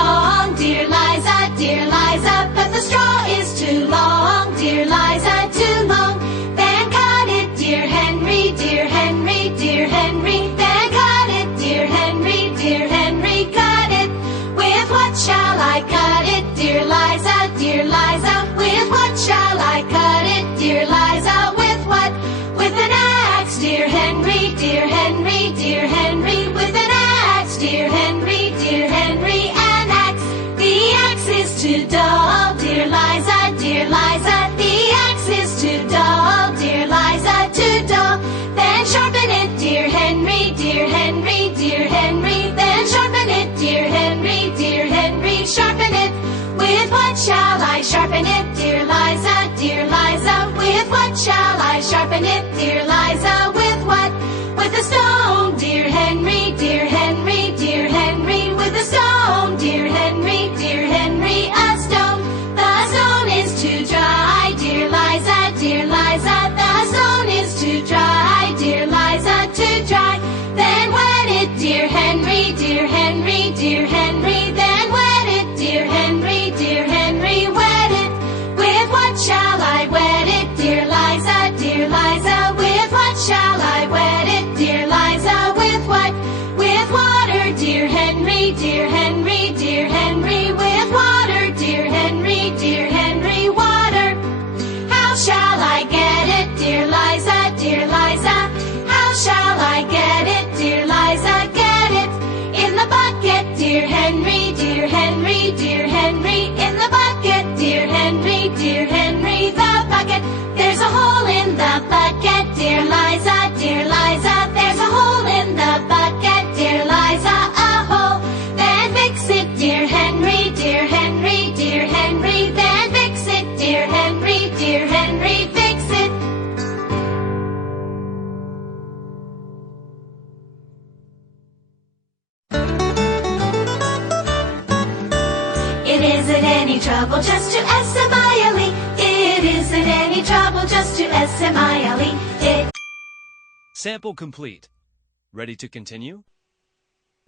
long, dear Liza, dear Liza, but the straw is too long, dear Liza, too long. Then cut it, dear Henry, dear Henry, dear Henry. Then cut it, dear Henry, dear Henry, cut it. With what shall I cut it, dear Liza, dear Liza? With what shall I cut it, dear Liza? With what? With an axe, dear Henry, dear Henry, dear Henry. With an axe, dear Henry, dear Henry, an axe. The axe is too dull, dear Liza, dear Liza. The axe is too dull, dear Liza, too dull. Then sharpen it, dear Henry, dear Henry, dear Henry. Then sharpen it, dear Henry, dear Henry, sharpen it. With what shall I sharpen it, dear Liza, dear Liza? With what shall I sharpen it, dear Liza? With what? With a stone, dear Henry, dear Henry, dear Henry. With a stone, dear Henry, dear Henry, a stone. The stone is too dry, dear Liza, dear Liza. The stone is too dry, dear Liza, too dry. Then wet it, dear Henry, dear Henry, dear Henry. Then wet it, dear Henry, dear Henry, wet it. With what shall I wet it, dear Liza, dear Liza? With what shall I wet it, dear Liza? With what? With water, dear Henry, dear Henry, dear Henry. With water, dear Henry, dear Henry, water. How shall I get it, dear Liza, dear Liza? How shall I get it, dear Liza? Get it in the bucket, dear Henry, dear Henry, dear Henry. In the bucket, dear Henry, dear Henry, the bucket. There's a hole in the bucket, dear Liza, dear Liza. There's a hole in the bucket, dear Liza, a hole. Then fix it, dear Henry, dear Henry, dear Henry. Then fix it, dear Henry, dear Henry, fix it. It isn't any trouble just to S-M-I-L-E. It isn't any trouble just to S-M-I-L-E. Sample complete. Ready to continue?